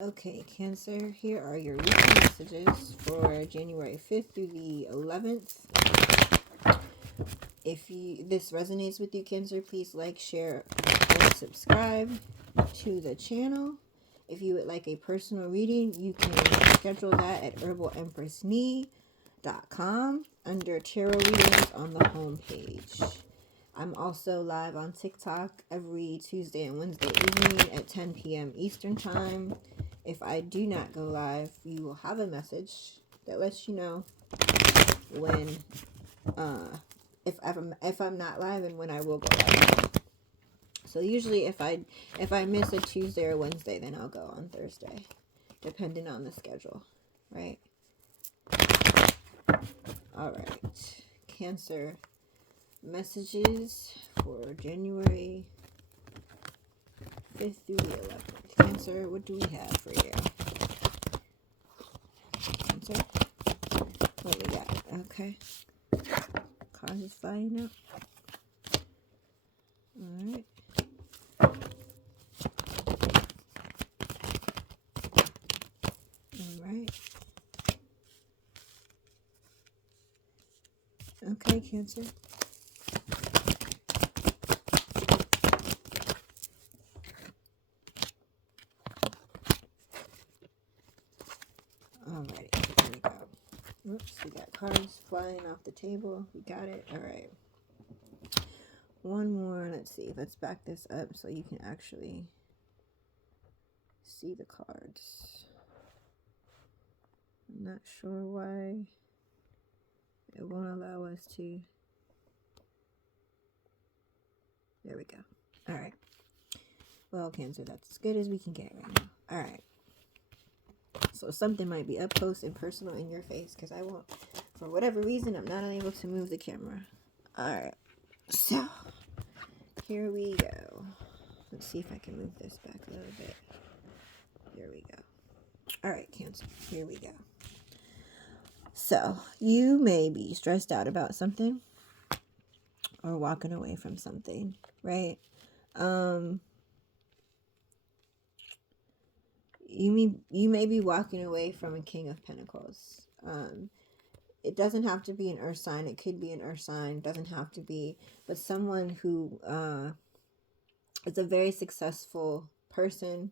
Okay, Cancer, here are your weekly messages for January 5th through the 11th. If this resonates with you, Cancer, please like, share, and subscribe to the channel. If you would like a personal reading, you can schedule that at herbalempressnee.com under tarot readings on the home page. I'm also live on TikTok every Tuesday and Wednesday evening at 10 p.m. Eastern Time. If I do not go live, you will have a message that lets you know when, if I'm not live and when I will go live. So usually, if I miss a Tuesday or Wednesday, then I'll go on Thursday, depending on the schedule, right? All right, Cancer messages for January 5th through the 11th. Cancer, what do we have for you? Cancer, what we got? Okay, cards is flying out. All right. All right. Okay, Cancer. Alrighty, here we go. Oops, we got cards flying off the table. We got it. All right. One more. Let's see. Let's back this up so you can actually see the cards. I'm not sure why it won't allow us to. There we go. All right. Well, Cancer, that's as good as we can get right now. All right. So something might be up close and personal in your face because I won't, for whatever reason, I'm not able to move the camera. All right. So here we go. Let's see if I can move this back a little bit. There we go. All right, Cancer. Here we go. So you may be stressed out about something or walking away from something, right? You may be walking away from a King of Pentacles. It doesn't have to be an earth sign. It could be an earth sign. It doesn't have to be, but someone who is a very successful person.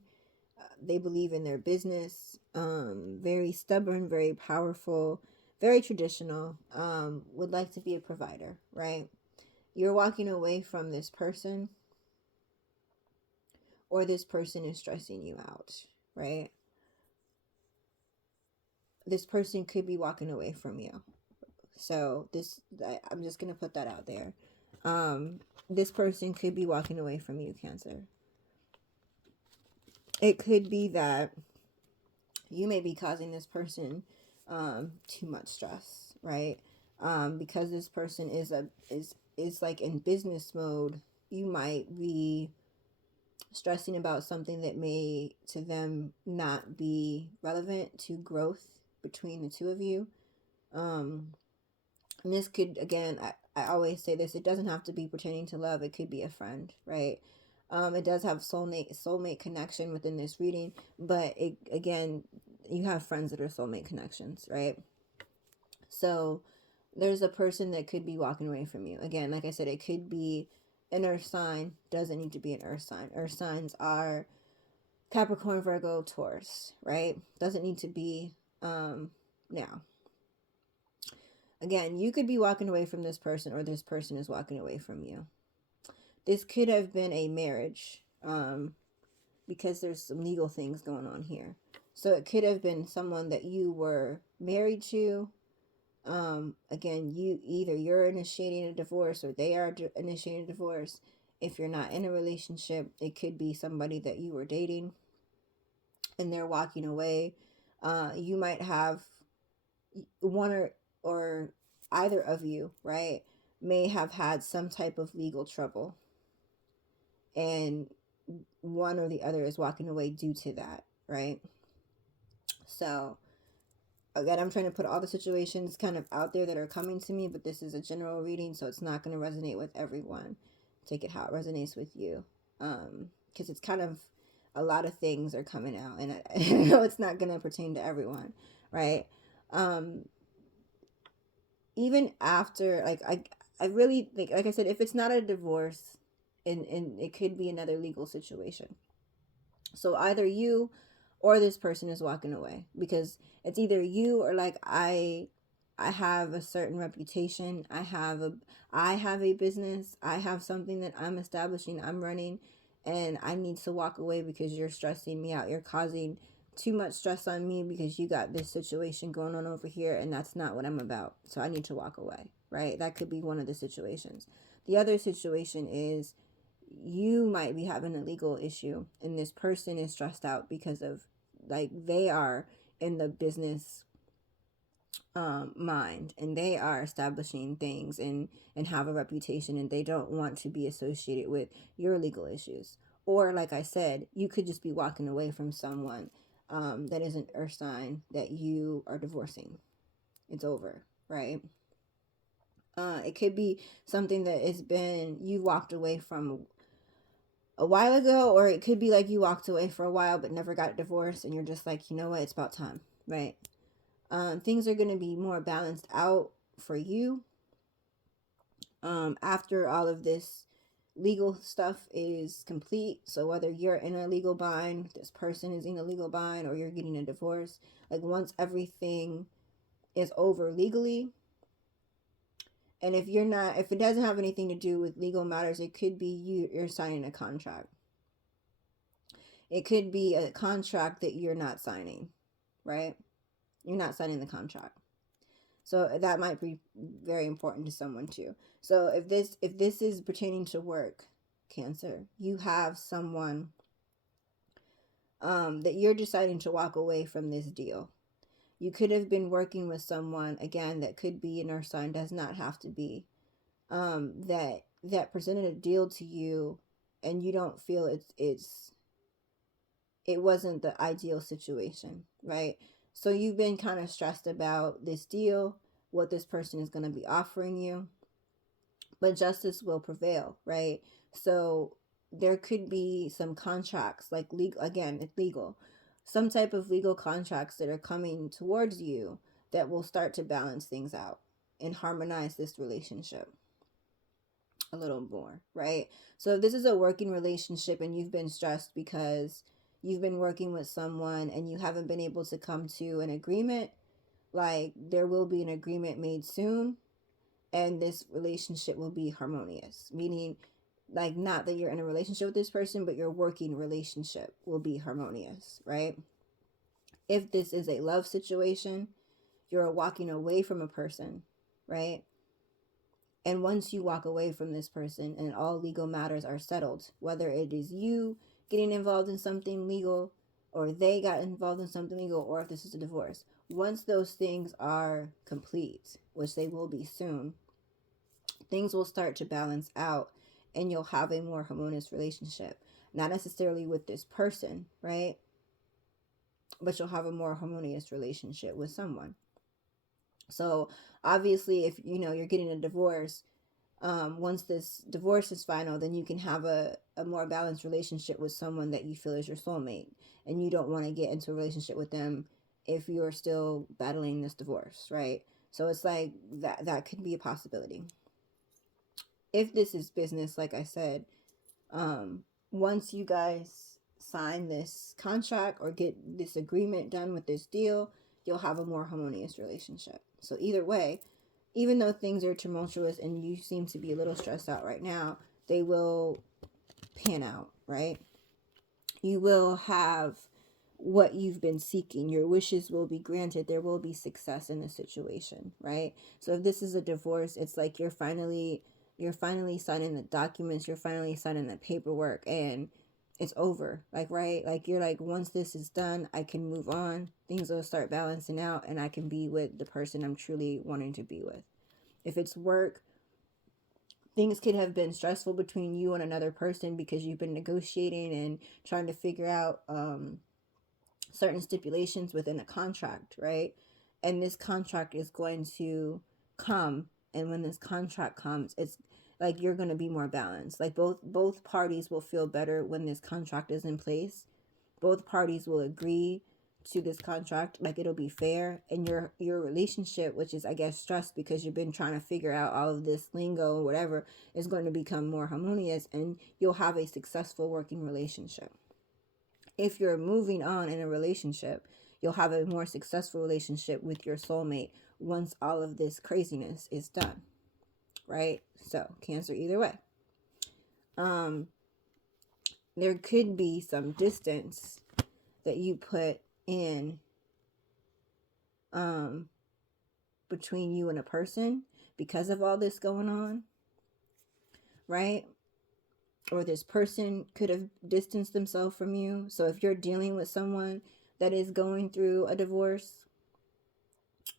They believe in their business. Very stubborn, very powerful, very traditional. Would like to be a provider, right? You're walking away from this person, or this person is stressing you out, right? This person could be walking away from you. So I'm just going to put that out there. This person could be walking away from you, Cancer. It could be that you may be causing this person too much stress, right? Because this person is like in business mode. You might be stressing about something that may to them not be relevant to growth between the two of you. And this could, again, I always say this, it doesn't have to be pertaining to love. It could be a friend, right? It does have soulmate connection within this reading, but again, you have friends that are soulmate connections, right? So there's a person that could be walking away from you. Again, like I said, it could be an earth sign. Doesn't need to be an earth sign. Earth signs are Capricorn, Virgo, Taurus, right? Doesn't need to be now. Again, you could be walking away from this person, or this person is walking away from you. This could have been a marriage, because there's some legal things going on here. So it could have been someone that you were married to. Again, you're initiating a divorce, or they are initiating a divorce. If you're not in a relationship, it could be somebody that you were dating and they're walking away. You might have one or either of you, right, may have had some type of legal trouble, and one or the other is walking away due to that, right? So again, I'm trying to put all the situations kind of out there that are coming to me, but this is a general reading, so it's not going to resonate with everyone. Take it how it resonates with you, because it's kind of a lot of things are coming out, and I know it's not going to pertain to everyone, right? Um, Even after, like, I really think, like I said, if it's not a divorce, and it could be another legal situation. So either you or this person is walking away, because it's either you or, like, I have a certain reputation. I have a business. I have something that I'm establishing, I'm running, and I need to walk away because you're stressing me out. You're causing too much stress on me because you got this situation going on over here, and that's not what I'm about. So I need to walk away, right? That could be one of the situations. The other situation is you might be having a legal issue, and this person is stressed out because of, like, they are in the business mind, and they are establishing things, and have a reputation, and they don't want to be associated with your legal issues. Or, like I said, you could just be walking away from someone that is an earth sign that you are divorcing. It's over, right? It could be something that has been, you walked away from a while ago, or it could be like you walked away for a while but never got divorced, and you're just like, you know what, it's about time, right? Things are going to be more balanced out for you after all of this legal stuff is complete. So whether you're in a legal bind, this person is in a legal bind, or you're getting a divorce, like, once everything is over legally, and if it doesn't have anything to do with legal matters, it could be you're signing a contract. It could be a contract that you're not signing, right? You're not signing the contract. So that might be very important to someone too. So if this is pertaining to work, Cancer, you have someone that you're deciding to walk away from this deal. You could have been working with someone, again, that could be an earth sign, does not have to be, that presented a deal to you, and you don't feel it wasn't the ideal situation, right? So you've been kind of stressed about this deal, what this person is going to be offering you, but justice will prevail, right? So there could be some contracts, like, legal, again, it's legal, some type of legal contracts that are coming towards you that will start to balance things out and harmonize this relationship a little more, right? So if this is a working relationship and you've been stressed because you've been working with someone and you haven't been able to come to an agreement, like, there will be an agreement made soon, and this relationship will be harmonious, meaning, like, not that you're in a relationship with this person, but your working relationship will be harmonious, right? If this is a love situation, you're walking away from a person, right? And once you walk away from this person and all legal matters are settled, whether it is you getting involved in something legal, or they got involved in something legal, or if this is a divorce, once those things are complete, which they will be soon, things will start to balance out, and you'll have a more harmonious relationship. Not necessarily with this person, right? But you'll have a more harmonious relationship with someone. So obviously, if you're getting a divorce, once this divorce is final, then you can have a more balanced relationship with someone that you feel is your soulmate, and you don't want to get into a relationship with them if you're still battling this divorce, right? So it's like that could be a possibility. If this is business, like I said, once you guys sign this contract or get this agreement done with this deal, you'll have a more harmonious relationship. So either way, even though things are tumultuous and you seem to be a little stressed out right now, they will pan out, right? You will have what you've been seeking. Your wishes will be granted. There will be success in the situation, right? So if this is a divorce, it's like you're finally signing the documents, you're finally signing the paperwork, and it's over. Like, right? Like, you're like, once this is done, I can move on. Things will start balancing out, and I can be with the person I'm truly wanting to be with. If it's work, things could have been stressful between you and another person because you've been negotiating and trying to figure out certain stipulations within a contract, right? And this contract is going to come, and when this contract comes, it's like you're going to be more balanced. Like, both parties will feel better when this contract is in place, both parties will agree to this contract, like it'll be fair, and your relationship, which is I guess stressed because you've been trying to figure out all of this lingo or whatever, is going to become more harmonious, and you'll have a successful working relationship. If you're moving on in a relationship, you'll have a more successful relationship with your soulmate once all of this craziness is done, right? So Cancer, either way, um there could be some distance that you put in um between you and a person because of all this going on, right? Or this person could have distanced themselves from you. So if you're dealing with someone that is going through a divorce,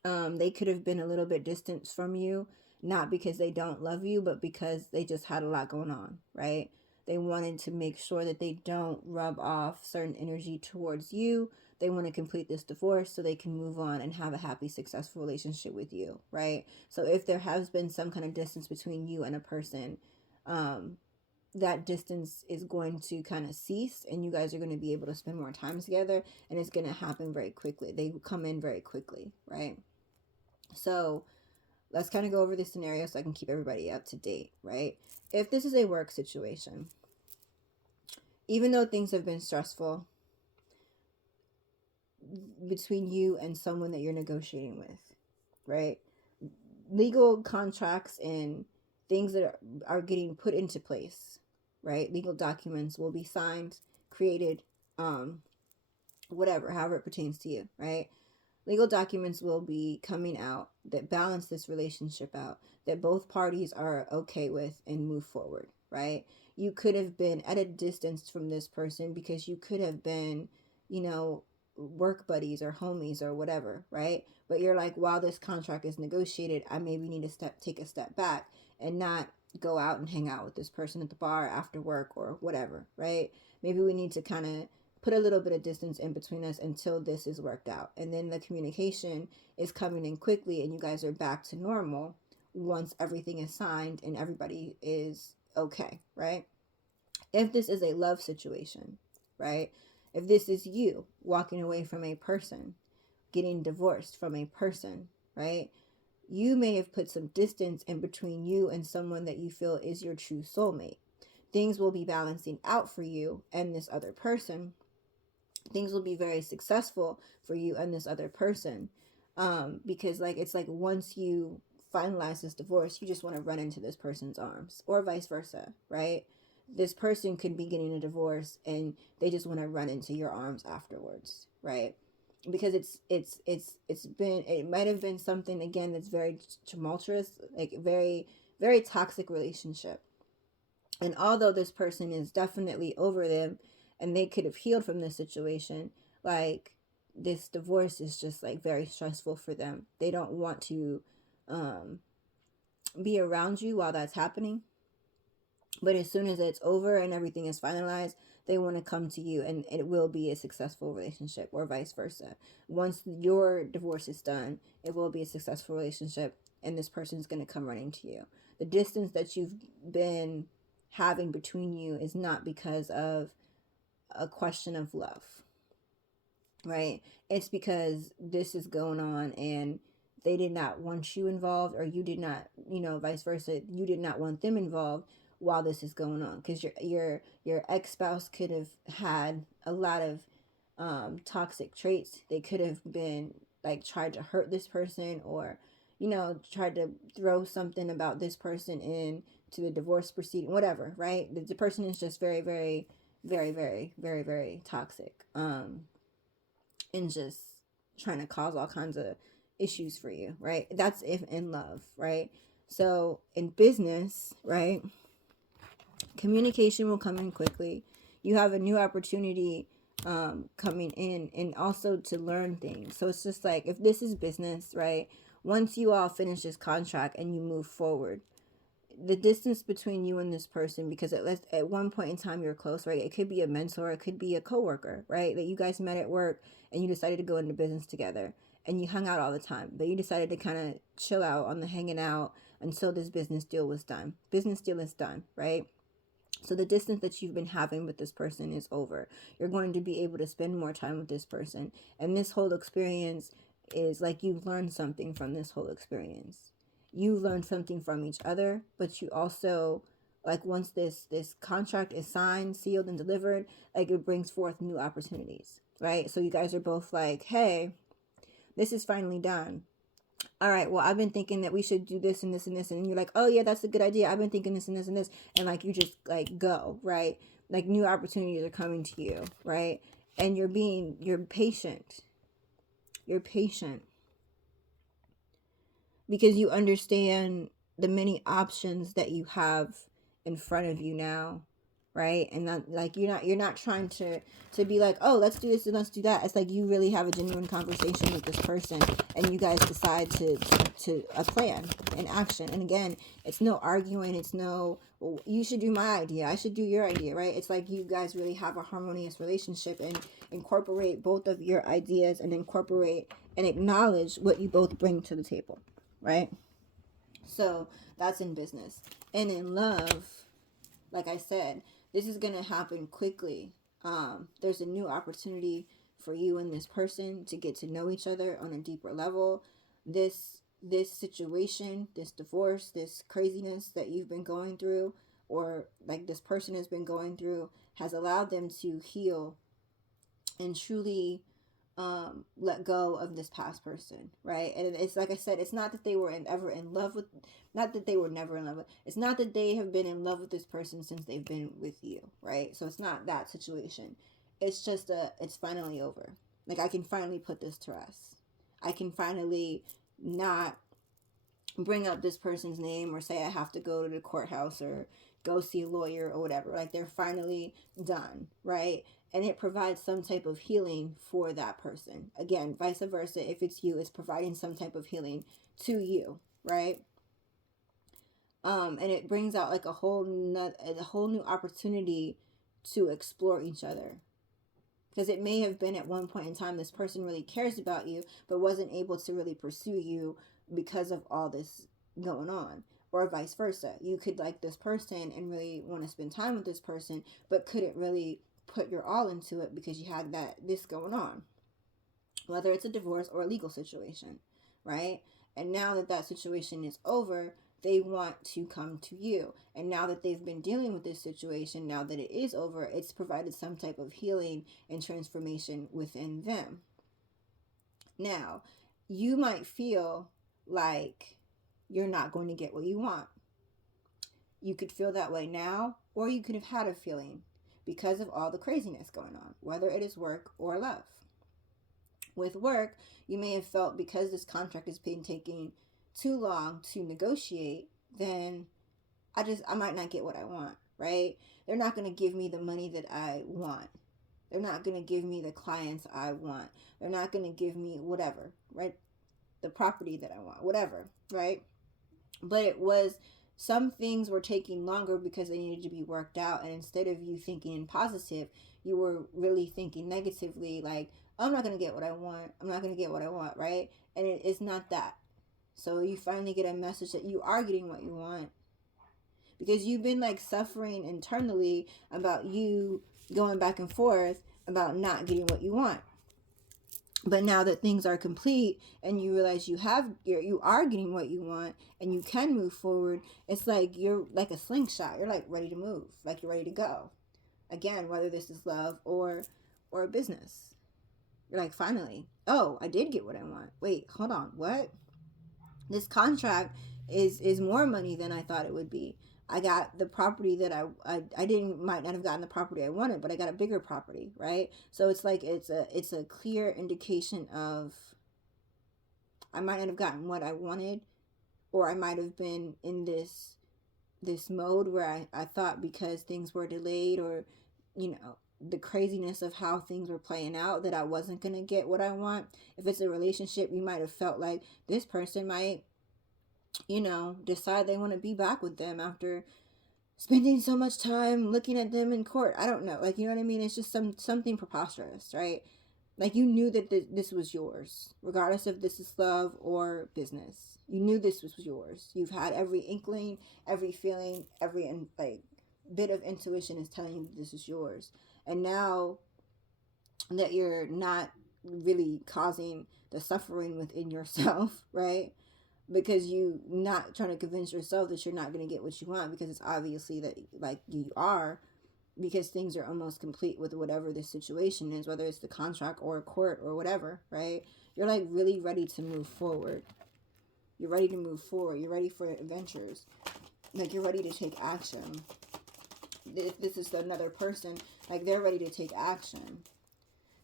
they could have been a little bit distant from you, not because they don't love you, but because they just had a lot going on, right? They wanted to make sure that they don't rub off certain energy towards you. They want to complete this divorce so they can move on and have a happy, successful relationship with you, right? So if there has been some kind of distance between you and a person, that distance is going to kind of cease, and you guys are going to be able to spend more time together, and it's going to happen very quickly. They come in very quickly, right? So let's kind of go over this scenario so I can keep everybody up to date, right? If this is a work situation, even though things have been stressful between you and someone that you're negotiating with, right? Legal contracts and things that are getting put into place, right? Legal documents will be signed, created, whatever, however it pertains to you, right? Legal documents will be coming out that balance this relationship out, that both parties are okay with and move forward, right? You could have been at a distance from this person because you could have been, you know, work buddies or homies or whatever, right? But you're like, while this contract is negotiated, I maybe need to take a step back and not go out and hang out with this person at the bar after work or whatever, right? Maybe we need to kind of put a little bit of distance in between us until this is worked out. And then the communication is coming in quickly and you guys are back to normal once everything is signed and everybody is okay, right? If this is a love situation, right? If this is you walking away from a person, getting divorced from a person, right? You may have put some distance in between you and someone that you feel is your true soulmate. Things will be balancing out for you and this other person. Things will be very successful for you and this other person, because like it's like once you finalize this divorce, you just want to run into this person's arms, or vice versa, right? This person could be getting a divorce and they just want to run into your arms afterwards, right? Because it might have been something again that's very tumultuous, like very very toxic relationship. And although this person is definitely over them and they could have healed from this situation, like this divorce is just like very stressful for them. They don't want to um, be around you while that's happening. But as soon as it's over and everything is finalized, they want to come to you and it will be a successful relationship, or vice versa. Once your divorce is done, it will be a successful relationship and this person's going to come running to you. The distance that you've been having between you is not because of a question of love, right? It's because this is going on and they did not want you involved, or you did not, vice versa, you did not want them involved while this is going on, because your ex-spouse could have had a lot of toxic traits. They could have been like tried to hurt this person, or tried to throw something about this person in to the divorce proceeding, whatever, right? The person is just very very very very very very toxic, and just trying to cause all kinds of issues for you, right? That's if in love, right? So in business, right, communication will come in quickly. You have a new opportunity coming in, and also to learn things. So it's just like, if this is business, right, once you all finish this contract and you move forward, the distance between you and this person, because at one point in time you're close, right? It could be a mentor, it could be a coworker, right? That you guys met at work and you decided to go into business together and you hung out all the time, but you decided to kind of chill out on the hanging out until this business deal was done. Business deal is done, right? So the distance that you've been having with this person is over. You're going to be able to spend more time with this person. And this whole experience is like you've learned something from this whole experience. You learned something from each other, but you also, like, once this contract is signed, sealed, and delivered, like, it brings forth new opportunities, right? So you guys are both like, hey, this is finally done. All right, well, I've been thinking that we should do this and this and this. And you're like, oh, yeah, that's a good idea. I've been thinking this and this and this. And like, you just like go, right? Like, new opportunities are coming to you, right? And you're patient. You're patient because you understand the many options that you have in front of you now, right? And that, like, you're not trying to be like, oh, let's do this and let's do that. It's like you really have a genuine conversation with this person, and you guys decide to a plan in action. And again, it's no arguing. It's no, well, you should do my idea, I should do your idea, right? It's like you guys really have a harmonious relationship, and incorporate both of your ideas, and incorporate and acknowledge what you both bring to the table, right? So that's in business. And in love, like I said, this is going to happen quickly. There's a new opportunity for you and this person to get to know each other on a deeper level. This situation, this divorce, this craziness that you've been going through, or like this person has been going through, has allowed them to heal and truly let go of this past person, right? And it's like I said, it's not that they were ever in love with, not that they were never in love with, it's not that they have been in love with this person since they've been with you, right? So it's not that situation. It's just it's finally over. Like, I can finally put this to rest. I can finally not bring up this person's name or say I have to go to the courthouse or go see a lawyer or whatever. Like, they're finally done, right? And it provides some type of healing for that person. Again, vice versa, if it's you, it's providing some type of healing to you, right? And it brings out like a whole new opportunity to explore each other. Because it may have been at one point in time this person really cares about you, but wasn't able to really pursue you because of all this going on. Or vice versa. You could like this person and really want to spend time with this person, but couldn't really put your all into it because you had this going on. Whether it's a divorce or a legal situation, right? And now that situation is over, they want to come to you. And now that they've been dealing with this situation, now that it is over, it's provided some type of healing and transformation within them. Now, you might feel like you're not going to get what you want. You could feel that way now, or you could have had a feeling because of all the craziness going on, whether it is work or love. With work, you may have felt because this contract has been taking too long to negotiate, then I might not get what I want, right? They're not going to give me the money that I want. They're not going to give me the clients I want. They're not going to give me whatever, right? The property that I want, whatever, right? But it was, some things were taking longer because they needed to be worked out. And instead of you thinking in positive, you were really thinking negatively, like, I'm not going to get what I want. I'm not going to get what I want, right? And it's not that. So you finally get a message that you are getting what you want. Because you've been like suffering internally about you going back and forth about not getting what you want. But now that things are complete and you realize you are getting what you want and you can move forward, it's like you're like a slingshot. You're like ready to move, like you're ready to go. Again, whether this is love or business. You're like, finally, oh, I did get what I want. Wait, hold on, what? This contract is more money than I thought it would be. I got the property that I might not have gotten the property I wanted, but I got a bigger property, right? So it's like it's a clear indication of I might not have gotten what I wanted, or I might have been in this mode where I thought because things were delayed, or the craziness of how things were playing out, that I wasn't going to get what I want. If it's a relationship, you might have felt like this person might decide they want to be back with them after spending so much time looking at them in court. I don't know. Like, you know what I mean? It's just something preposterous, right? Like, you knew that this was yours, regardless if this is love or business. You knew this was yours. You've had every inkling, every feeling, every, like, bit of intuition is telling you that this is yours. And now that you're not really causing the suffering within yourself, right? Because you not trying to convince yourself that you're not going to get what you want, because it's obviously that like you are, because things are almost complete with whatever the situation is, whether it's the contract or a court or whatever, right? You're like really ready to move forward. You're ready to move forward. You're ready for adventures. Like you're ready to take action. If this is another person, like they're ready to take action.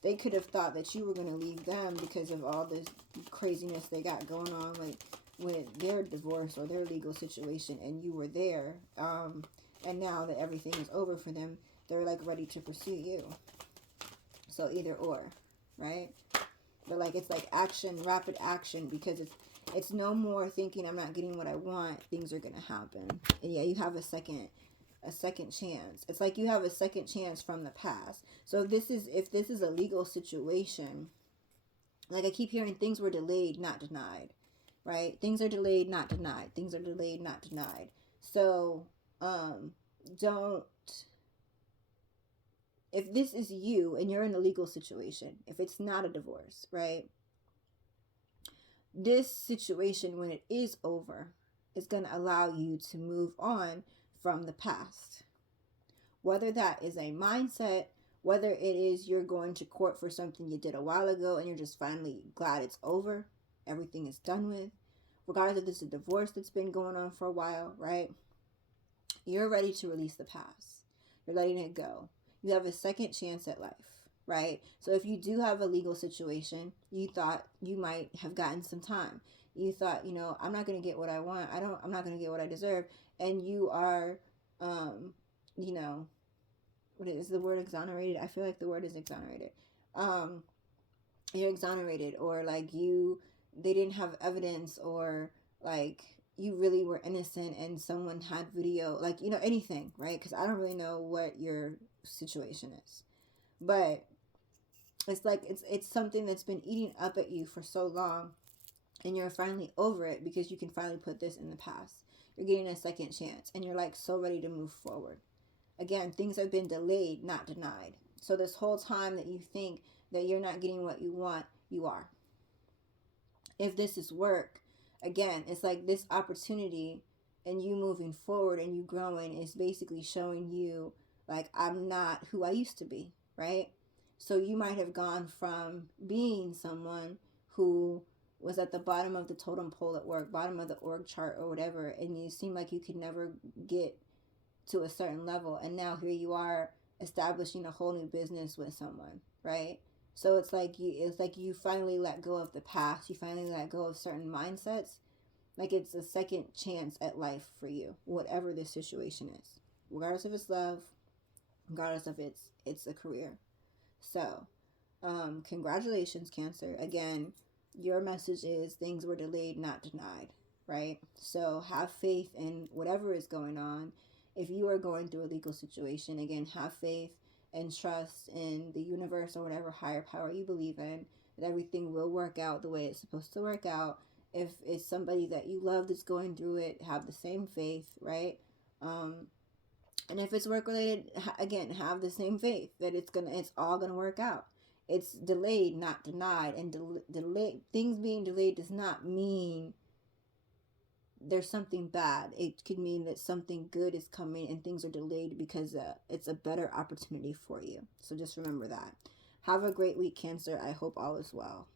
They could have thought that you were going to leave them because of all this craziness they got going on with their divorce or their legal situation, and you were there. And now that everything is over for them, they're like ready to pursue you. So either or, right? But like it's like action, rapid action, because it's no more thinking I'm not getting what I want. Things are gonna happen, and yeah, you have a second chance. It's like you have a second chance from the past. So if this is a legal situation, like I keep hearing, things were delayed, not denied, right? Things are delayed, not denied. Things are delayed, not denied. So don't, if this is you and you're in a legal situation, if it's not a divorce, right? This situation, when it is over, is going to allow you to move on from the past. Whether that is a mindset, whether it is you're going to court for something you did a while ago and you're just finally glad it's over, everything is done with, regardless if this is a divorce that's been going on for a while, right? You're ready to release the past. You're letting it go. You have a second chance at life, right? So if you do have a legal situation, you thought you might have gotten some time. You thought, I'm not going to get what I want. I'm not going to get what I deserve. And you are, what is the word, exonerated? I feel like the word is exonerated. You're exonerated, or like they didn't have evidence, or like you really were innocent and someone had video, like, anything, right? Because I don't really know what your situation is, but it's like it's something that's been eating up at you for so long, and you're finally over it because you can finally put this in the past. You're getting a second chance, and you're like so ready to move forward. Again, things have been delayed, not denied. So this whole time that you think that you're not getting what you want, you are. If this is work, again, it's like this opportunity and you moving forward and you growing is basically showing you, like, I'm not who I used to be, right? So you might have gone from being someone who was at the bottom of the totem pole at work, bottom of the org chart or whatever, and you seem like you could never get to a certain level, and now here you are establishing a whole new business with someone, right? So it's like you finally let go of the past. You finally let go of certain mindsets. Like it's a second chance at life for you, whatever this situation is, regardless if it's love, regardless if it's a career. So congratulations, Cancer. Again, your message is things were delayed, not denied, right? So have faith in whatever is going on. If you are going through a legal situation, again, have faith and trust in the universe or whatever higher power you believe in, that everything will work out the way it's supposed to work out. If it's somebody that you love that's going through it, have the same faith, right? And if it's work related, again, have the same faith that it's all gonna work out. It's delayed, not denied, and things being delayed does not mean there's something bad. It could mean that something good is coming and things are delayed because it's a better opportunity for you. So just remember that. Have a great week, Cancer. I hope all is well.